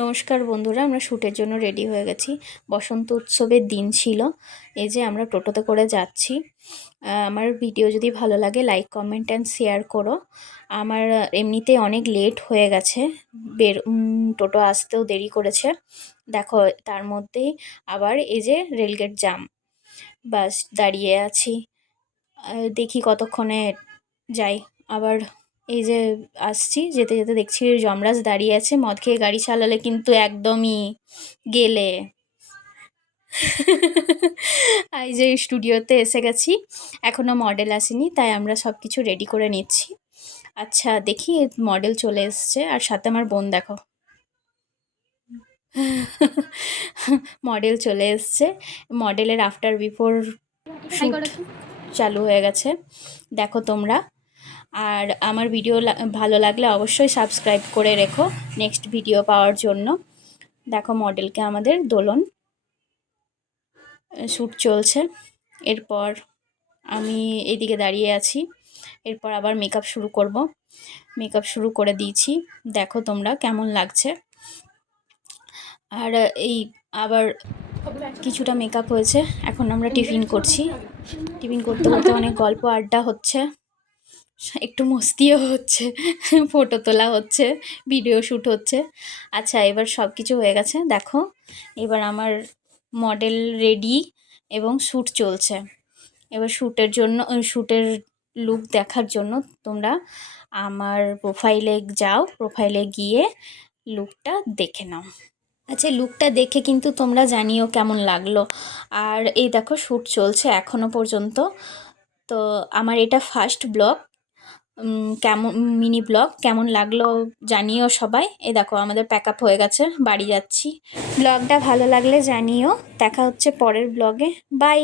নমস্কার বন্ধুরা, আমরা শ্যুটের জন্য রেডি হয়ে গেছি। বসন্ত উৎসবের দিন ছিল। এই যে আমরা টোটোতে করে যাচ্ছি। আমার ভিডিও যদি ভালো লাগে লাইক কমেন্ট অ্যান্ড শেয়ার করো। আমার এমনিতে অনেক লেট হয়ে গেছে, টোটো আসতেও দেরি করেছে। দেখো তার মধ্যেই আবার এই যে রেলগেট জ্যাম, বাস দাঁড়িয়ে আছি। দেখি কতক্ষণে যাই। আবার এই যে আসছি, যেতে যেতে দেখছি যমরাজ দাঁড়িয়ে আছে। মদ খেয়ে গাড়ি চালালে কিন্তু একদমই গেলে। এই যে স্টুডিওতে এসে গেছি, এখনও মডেল আসেনি, তাই আমরা সব কিছু রেডি করে নিচ্ছি। আচ্ছা দেখি, মডেল চলে এসছে, আর সাথে আমার বোন দেখো। মডেল চলে এসছে। মডেলের আফটার বিফোর শ্যুট চালু হয়ে গেছে, দেখো তোমরা। আর আমার ভিডিও ভালো লাগলে অবশ্যই সাবস্ক্রাইব করে রেখো নেক্সট ভিডিও পাওয়ার জন্য। দেখো মডেলকে আমাদের দোলন, শ্যুট চলছে। এরপর আমি এদিকে দাঁড়িয়ে আছি। এরপর আবার মেকআপ শুরু করব। মেকআপ শুরু করে দিয়েছি, দেখো তোমরা কেমন লাগছে। আর এই আবার কিছুটা মেকআপ হয়েছে। এখন আমরা টিফিন করছি। টিফিন করতে করতে অনেক গল্প আড্ডা হচ্ছে, একটু মস্তিও হচ্ছে, ফটো তোলা হচ্ছে, ভিডিও শ্যুট হচ্ছে। আচ্ছা এবার সব কিছু হয়ে গেছে, দেখো এবার আমার মডেল রেডি এবং শ্যুট চলছে। এবার শ্যুটের লুক দেখার জন্য তোমরা আমার প্রোফাইলে যাও, প্রোফাইলে গিয়ে লুকটা দেখে নাও। আচ্ছা লুকটা দেখে কিন্তু তোমরা জানিও কেমন লাগলো। আর এই দেখো শ্যুট চলছে এখনও পর্যন্ত। তো আমার এটা ফার্স্ট ব্লগ, কেমন মিনি ব্লগ কেমন লাগলো জানিও সবাই। এই দেখো আমাদের প্যাক আপ হয়ে গেছে, বাড়ি যাচ্ছি। ব্লগটা ভালো লাগলে জানিও। দেখা হচ্ছে পরের ব্লগে, বাই।